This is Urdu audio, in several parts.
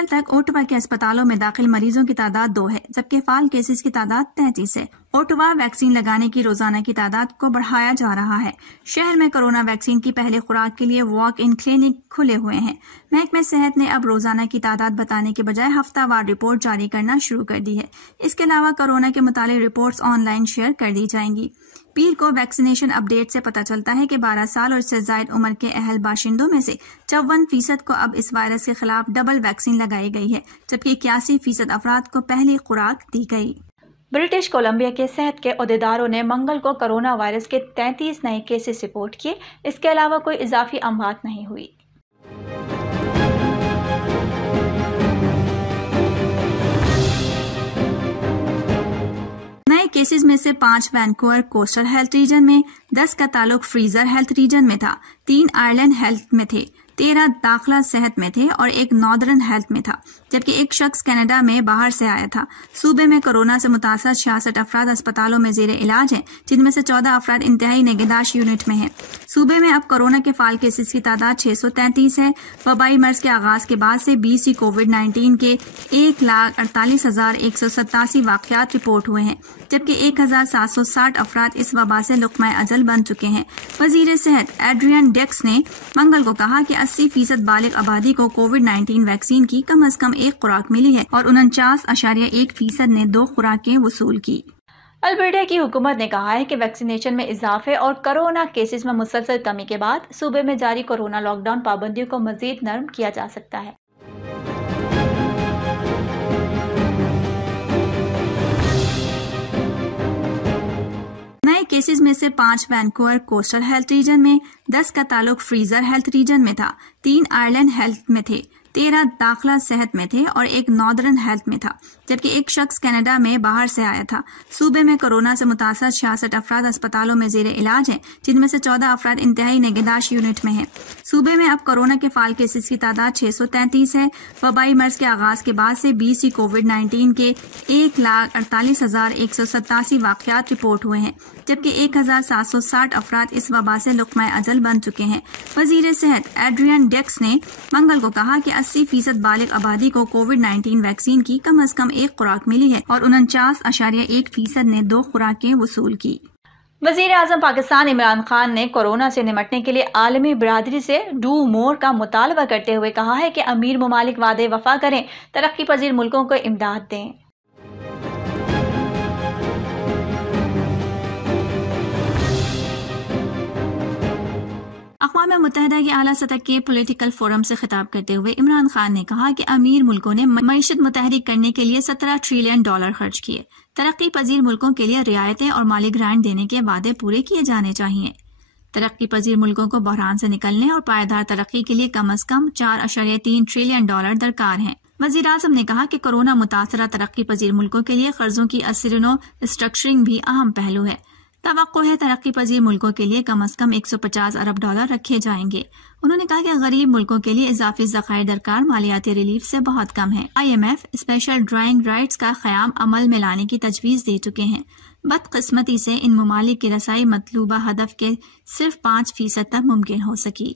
منگل تک اوٹوا کے اسپتالوں میں داخل مریضوں کی تعداد 2 ہے، جبکہ فعال کیسز کی تعداد 33 ہے۔ اوٹوا ویکسین لگانے کی روزانہ کی تعداد کو بڑھایا جا رہا ہے۔ شہر میں کورونا ویکسین کی پہلی خوراک کے لیے واک ان کلینک کھلے ہوئے ہیں۔ محکمہ صحت نے اب روزانہ کی تعداد بتانے کے بجائے ہفتہ وار رپورٹ جاری کرنا شروع کر دی ہے۔ اس کے علاوہ کورونا کے متعلق رپورٹس آن لائن شیئر کر دی جائیں گی۔ پیر کو ویکسینیشن اپ ڈیٹ سے پتہ چلتا ہے کہ 12 سال اور اس سے زائد عمر کے اہل باشندوں میں سے 54% کو اب اس وائرس کے خلاف ڈبل ویکسین لگائی گئی ہے، جبکہ 81% افراد کو پہلی خوراک دی گئی۔ برٹش کولمبیا کے صحت کے عہدیداروں نے منگل کو کرونا وائرس کے 33 نئے کیسز رپورٹ کیے۔ اس کے علاوہ کوئی اضافی اموات نہیں ہوئی۔ نئے کیسز میں سے 5 وینکوور کوسٹل ہیلتھ ریجن میں، 10 کا تعلق فریزر ہیلتھ ریجن میں تھا، 3 آئرلینڈ ہیلتھ میں تھے، 13 داخلہ صحت میں تھے اور 1 ناردرن ہیلتھ میں تھا، جبکہ 1 شخص کینیڈا میں باہر سے آیا تھا۔ صوبے میں کورونا سے متاثر 66 افراد اسپتالوں میں زیر علاج ہیں، جن میں سے 14 افراد انتہائی نگہداشت یونٹ میں ہیں۔ صوبے میں اب کورونا کے فعال کیسز کی تعداد 633 ہے۔ وبائی مرض کے آغاز کے بعد سے BC کووڈ-19 کے 1,48,187 واقعات رپورٹ ہوئے ہیں، جبکہ 1,760 افراد اس وبا سے لقمہ اجل بن چکے ہیں۔ وزیر صحت ایڈریان ڈیکس نے منگل کو کہا کہ 80% بالغ آبادی کو کووڈ-19 ویکسین کی کم از کم 1 خوراک ملی ہے اور 49.1% نے 2 خوراکیں وصول کی۔ البرٹا کی حکومت نے کہا ہے کہ ویکسینیشن میں اضافے اور کرونا کیسز میں مسلسل کمی کے بعد صوبے میں جاری کورونا لاک ڈاؤن پابندیوں کو مزید نرم کیا جا سکتا ہے۔ نئے کیسز میں سے 5 وینکوور کوسٹل ہیلتھ ریجن میں، 10 کا تعلق فریزر ہیلتھ ریجن میں تھا، 3 آئرلینڈ ہیلتھ میں تھے، 13 داخلہ صحت میں تھے اور 1 ناردرن ہیلتھ میں تھا، جبکہ 1 شخص کینیڈا میں باہر سے آیا تھا۔ صوبے میں کورونا سے متاثر 66 افراد اسپتالوں میں زیر علاج ہیں، جن میں سے 14 افراد انتہائی نگہداشت یونٹ میں ہیں۔ صوبے میں اب کورونا کے فعال کیسز کی تعداد 633 ہے۔ وبائی مرض کے آغاز کے بعد سے BC کووڈ-19 کے 1,48,187 واقعات رپورٹ ہوئے ہیں، جبکہ 1,760 افراد اس وبا سے لقمہ اجل بن چکے ہیں۔ وزیر صحت ایڈریان ڈیکس نے منگل کو کہا کہ 80% بالغ آبادی کو کووڈ-19 ویکسین کی کم از کم 1 خوراک ملی ہے اور 49.1% نے 2 خوراکیں وصول کی۔ وزیر اعظم پاکستان عمران خان نے کورونا سے نمٹنے کے لیے عالمی برادری سے ڈو مور کا مطالبہ کرتے ہوئے کہا ہے کہ امیر ممالک وعدے وفا کریں، ترقی پذیر ملکوں کو امداد دیں۔ اقوام متحدہ کی اعلیٰ سطح کے پولیٹیکل فورم سے خطاب کرتے ہوئے عمران خان نے کہا کہ امیر ملکوں نے معیشت متحرک کرنے کے لیے $17 ٹریلین خرچ کیے۔ ترقی پذیر ملکوں کے لیے رعایتیں اور مالی گرانٹ دینے کے وعدے پورے کیے جانے چاہیے۔ ترقی پذیر ملکوں کو بحران سے نکلنے اور پائیدار ترقی کے لیے کم از کم $4.3 ٹریلین درکار ہیں۔ وزیر اعظم نے کہا کہ کورونا متاثرہ ترقی پذیر ملکوں کے لیے قرضوں کی اثرنو اسٹرکچرنگ بھی اہم پہلو ہے۔ توقع ہے ترقی پذیر ملکوں کے لیے کم از کم $150 ارب رکھے جائیں گے۔ انہوں نے کہا کہ غریب ملکوں کے لیے اضافی ذخائر درکار مالیاتی ریلیف سے بہت کم ہے۔ IMF اسپیشل ڈرائنگ رائٹس کا قیام عمل میں لانے کی تجویز دے چکے ہیں۔ بدقسمتی سے ان ممالک کی رسائی مطلوبہ ہدف کے صرف 5% تک ممکن ہو سکی۔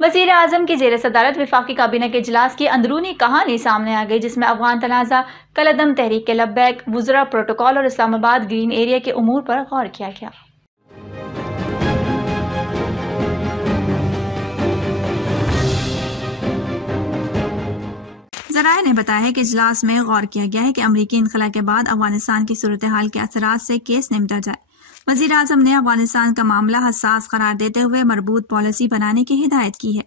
وزیر اعظم کی زیر صدارت وفاقی کابینہ کے اجلاس کی اندرونی کہانی سامنے آ گئی، جس میں افغان تنازع، کالعدم تحریک لبیک، وزراء پروٹوکول اور اسلام آباد گرین ایریا کے امور پر غور کیا گیا۔ ذرائع نے بتایا ہے کہ اجلاس میں غور کیا گیا ہے کہ امریکی انخلا کے بعد افغانستان کی صورتحال کے اثرات سے کیس نمٹا جائے۔ وزیر اعظم نے افغانستان کا معاملہ حساس قرار دیتے ہوئے مربوط پالیسی بنانے کی ہدایت کی ہے۔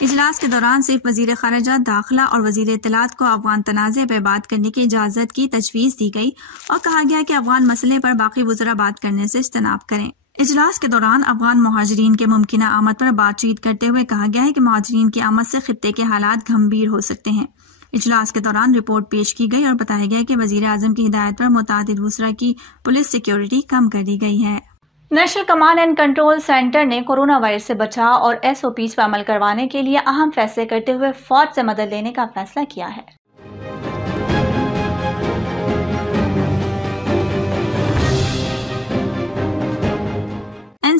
اجلاس کے دوران صرف وزیر خارجہ داخلہ اور وزیر اطلاعات کو افغان تنازع پر بات کرنے کی اجازت کی تجویز دی گئی اور کہا گیا کہ افغان مسئلے پر باقی وزراء بات کرنے سے اجتناب کریں۔ اجلاس کے دوران افغان مہاجرین کے ممکنہ آمد پر بات چیت کرتے ہوئے کہا گیا ہے کہ مہاجرین کی آمد سے خطے کے حالات گھمبیر ہو سکتے ہیں۔ اجلاس کے دوران رپورٹ پیش کی گئی اور بتایا گیا کہ وزیر اعظم کی ہدایت پر متعدد وزراء کی پولیس سیکیورٹی کم کر دی گئی ہے۔ National command and control centre نے کورونا وائرس سے بچاؤ اور SOPs پر عمل کروانے کے لیے اہم فیصلے کرتے ہوئے فوج سے مدد لینے کا فیصلہ کیا ہے۔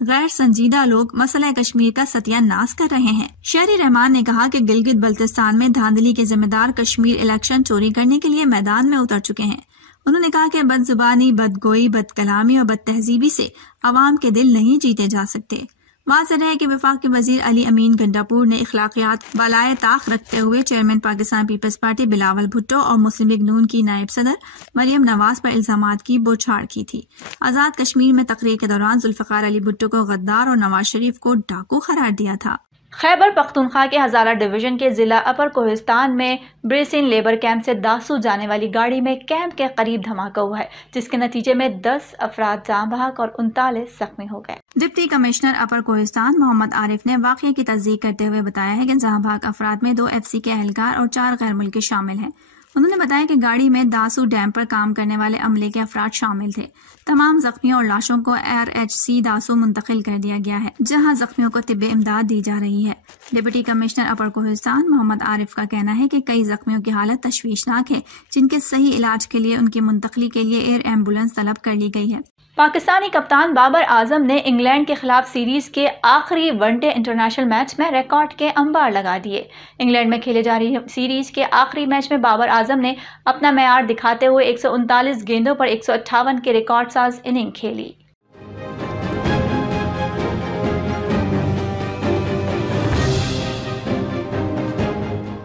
غیر سنجیدہ لوگ مسئلہ کشمیر کا ستیہ ناز کر رہے ہیں۔ شہری رحمان نے کہا کہ گلگت بلتستان میں دھاندلی کے ذمہ دار کشمیر الیکشن چوری کرنے کے لیے میدان میں اتر چکے ہیں۔ انہوں نے کہا کہ بد زبانی، بد گوئی، بد کلامی اور بد تہذیبی سے عوام کے دل نہیں جیتے جا سکتے۔ واضح ہے کہ وفاقی وزیر علی امین گنڈاپور نے اخلاقیات بالائے طاق رکھتے ہوئے chairman Pakistan Peoples Party Bilawal Bhutto اور مسلم لیگ نون کی نائب صدر مریم نواز پر الزامات کی بوچھاڑ کی تھی۔ آزاد کشمیر میں تقریر کے دوران ذوالفقار علی بھٹو کو غدار اور نواز شریف کو ڈاکو قرار دیا تھا۔ خیبر پختونخوا کے ہزارہ ڈویژن کے ضلع اپر کوہستان میں بریسین لیبر کیمپ سے داسو جانے والی گاڑی میں کیمپ کے قریب دھماکہ ہوا ہے، جس کے نتیجے میں 10 افراد جاں بحق اور 39 زخمی ہو گئے۔ ڈپٹی کمشنر اپر کوہستان محمد عارف نے واقعے کی تصدیق کرتے ہوئے بتایا ہے کہ جاں بحق افراد میں 2 FCC کے اہلکار اور 4 غیر ملکی شامل ہیں۔ انہوں نے بتایا کہ گاڑی میں داسو ڈیم پر کام کرنے والے عملے کے افراد شامل تھے۔ تمام زخمیوں اور لاشوں کو RHC داسو منتقل کر دیا گیا ہے، جہاں زخمیوں کو طبی امداد دی جا رہی ہے۔ ڈپٹی کمشنر اپر کوہستان محمد عارف کا کہنا ہے کہ کئی زخمیوں کی حالت تشویشناک ہے، جن کے صحیح علاج کے لیے ان کی منتقلی کے لیے ایئر ایمبولینس طلب کر لی گئی ہے۔ پاکستانی کپتان بابر اعظم نے انگلینڈ کے خلاف سیریز کے آخری ون ڈے انٹرنیشنل میچ میں ریکارڈ کے انبار لگا دیے۔ انگلینڈ میں کھیلے جا رہی سیریز کے آخری میچ میں بابر اعظم نے اپنا معیار دکھاتے ہوئے 139 گیندوں پر 158 کے ریکارڈ ساز اننگ کھیلی۔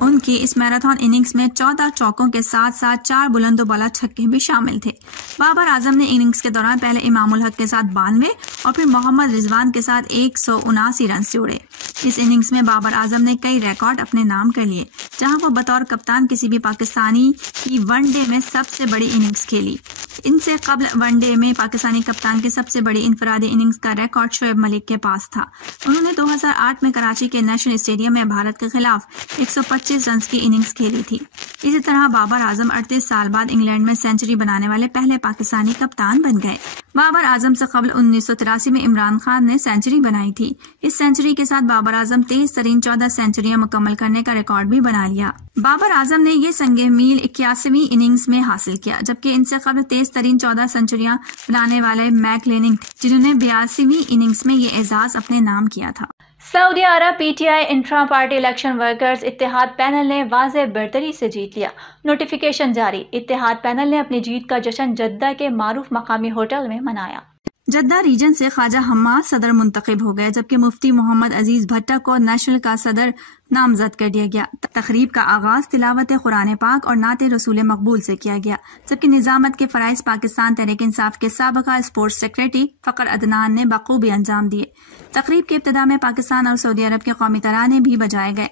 ان کی اس میراتھن اننگز میں 14 چوکوں کے ساتھ ساتھ 4 بلند و بالا چھکے بھی شامل تھے۔ بابر اعظم نے اننگز کے دوران پہلے امام الحق کے ساتھ 92 اور پھر محمد رضوان کے ساتھ 179 رنز جوڑے۔ اس اننگز میں بابر اعظم نے کئی ریکارڈ اپنے نام کر لیے، جہاں وہ بطور کپتان کسی بھی پاکستانی کی ون ڈے میں سب سے بڑی اننگز کھیلی۔ ان سے قبل ون ڈے میں پاکستانی کپتان کی سب سے بڑی انفرادی اننگز کا ریکارڈ شعیب ملک کے پاس تھا۔ انہوں نے 2008 میں کراچی کے نیشنل اسٹیڈیم میں بھارت کے خلاف 125 رنز کی اننگز کھیلی تھی۔ اسی طرح بابر اعظم 38 سال بعد انگلینڈ میں سینچری بنانے والے پہلے پاکستانی کپتان بن گئے۔ بابر اعظم سے قبل 1983 میں عمران خان نے سینچری بنائی تھی۔ اس سینچری کے ساتھ بابر اعظم تیز ترین 14 سینچریاں مکمل کرنے کا ریکارڈ بھی بنا لیا۔ بابر اعظم نے یہ سنگ میل 81ویں اننگز میں حاصل کیا، جبکہ ان سے قبل تیز ترین 14 سینچریاں بنانے والے میک لیننگ جنہوں نے 82ویں اننگز میں یہ اعزاز اپنے نام کیا تھا۔ سعودی عرب PTI intra party election workers اتحاد پینل نے واضح برتری سے جیت لیا۔ نوٹیفیکیشن جاری۔ اتحاد پینل نے اپنی جیت کا جشن جدہ کے معروف مقامی ہوٹل میں منایا۔ جدہ ریجن سے خواجہ حماد صدر منتخب ہو گئے، جبکہ مفتی محمد عزیز بھٹہ کو نیشنل کا صدر نامزد کر دیا گیا۔ تقریب کا آغاز تلاوت قرآن پاک اور نعت رسول مقبول سے کیا گیا، جبکہ نظامت کے فرائض پاکستان تحریک انصاف کے سابقہ اسپورٹس سیکرٹری فخر عدنان نے بخوبی انجام دیے۔ تقریب کے ابتدا میں پاکستان اور سعودی عرب کے قومی ترانے بھی بجائے گئے۔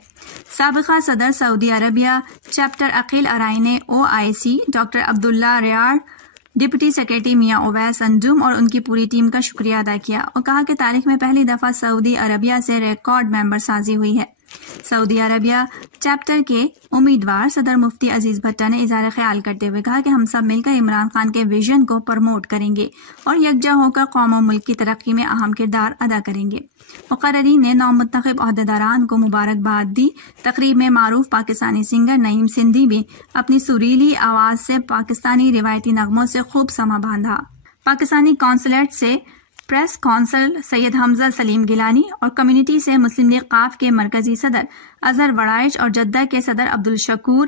سابقہ صدر سعودی عربیہ chapter Aqeel Arain OIC doctor Abdullah ریاڑ، ڈپٹی سیکرٹری میاں اویس انجم اور ان کی پوری ٹیم کا شکریہ ادا کیا اور کہا کہ تاریخ میں پہلی دفعہ سعودی عربیہ سے ریکارڈ ممبر سازی ہوئی ہے۔ سعودی عربیہ چیپٹر کے امیدوار صدر مفتی عزیز بھٹہ نے اظہار خیال کرتے ہوئے کہا کہ ہم سب مل کر عمران خان کے ویژن کو پروموٹ کریں گے اور یکجا ہو کر قوم و ملک کی ترقی میں اہم کردار ادا کریں گے۔ مقررین نے نومنتخب عہدیداران کو مبارکباد دی۔ تقریب میں معروف پاکستانی سنگر نعیم سندھی بھی اپنی سریلی آواز سے پاکستانی روایتی نغموں سے خوب سما باندھا۔ پاکستانی کونسلیٹ سے پریس کونسل سید حمزہ سلیم گیلانی اور کمیونٹی سے مسلم لیگ قاف کے مرکزی صدر اظہر وڑائش اور جدہ کے صدر عبدالشکور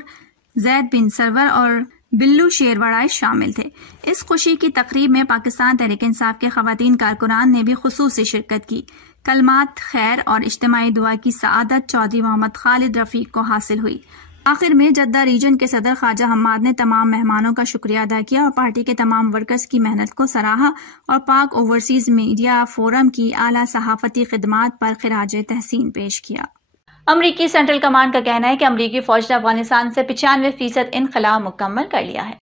زید بن سرور اور بلو شیر وڑائش شامل تھے۔ اس خوشی کی تقریب میں پاکستان تحریک انصاف کے خواتین کارکنان نے بھی خصوصی شرکت کی۔ کلمات خیر اور اجتماعی دعا کی سعادت چودھری محمد خالد رفیق کو حاصل ہوئی۔ آخر میں جدہ ریجن کے صدر خواجہ حماد نے تمام مہمانوں کا شکریہ ادا کیا اور پارٹی کے تمام ورکرز کی محنت کو سراہا اور پاک اوورسیز میڈیا فورم کی اعلیٰ صحافتی خدمات پر خراج تحسین پیش کیا۔ امریکی سینٹرل کمانڈ کا کہنا ہے کہ امریکی فوج نے افغانستان سے 95% انخلا مکمل کر لیا ہے۔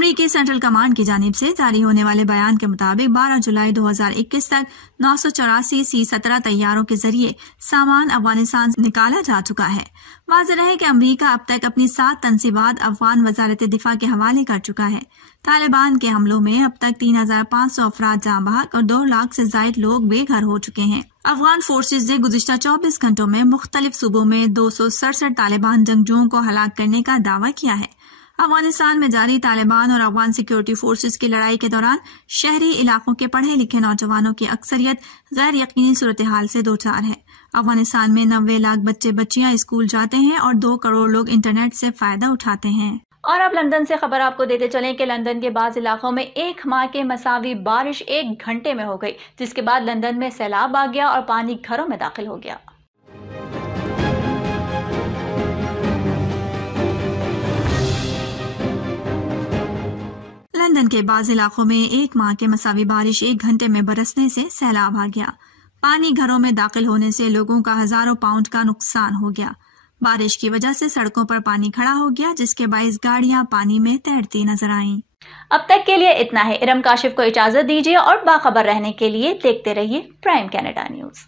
امریکی سینٹرل کمانڈ کی جانب سے جاری ہونے والے بیان کے مطابق 12 جولائی 2021 تک 984 C-17 طیاروں کے ذریعے سامان افغانستان سے نکالا جا چکا ہے۔ واضح ہے کہ امریکہ اب تک اپنی 7 تنصیبات افغان وزارت دفاع کے حوالے کر چکا ہے۔ طالبان کے حملوں میں اب تک 3500 افراد جاں بحق اور 2 لاکھ سے زائد لوگ بے گھر ہو چکے ہیں۔ افغان فورسز نے گزشتہ 24 گھنٹوں میں مختلف صوبوں میں 267 طالبان جنگجوؤں کو ہلاک کرنے کا دعویٰ کیا ہے۔ افغانستان میں جاری طالبان اور افغان سیکیورٹی فورسز کی لڑائی کے دوران شہری علاقوں کے پڑھے لکھے نوجوانوں کی اکثریت غیر یقینی صورتحال سے دوچار ہے۔ افغانستان میں 90 لاکھ بچے بچیاں اسکول جاتے ہیں اور 2 کروڑ لوگ انٹرنیٹ سے فائدہ اٹھاتے ہیں۔ اور اب لندن سے خبر آپ کو دیتے چلیں کہ لندن کے بعض علاقوں میں 1 ماہ کے مساوی بارش 1 گھنٹے میں ہو گئی، جس کے بعد لندن میں سیلاب آ گیا اور پانی گھروں میں داخل ہو گیا۔ لندن کے بعض علاقوں میں 1 ماہ کے مساوی بارش 1 گھنٹے میں برسنے سے سیلاب آ گیا۔ پانی گھروں میں داخل ہونے سے لوگوں کا ہزاروں پاؤنڈ کا نقصان ہو گیا۔ بارش کی وجہ سے سڑکوں پر پانی کھڑا ہو گیا، جس کے باعث گاڑیاں پانی میں تیرتی نظر آئیں۔ اب تک کے لیے اتنا ہے۔ ارم کاشف کو اجازت دیجیے اور باخبر رہنے کے لیے دیکھتے رہیے پرائم کینیڈا نیوز۔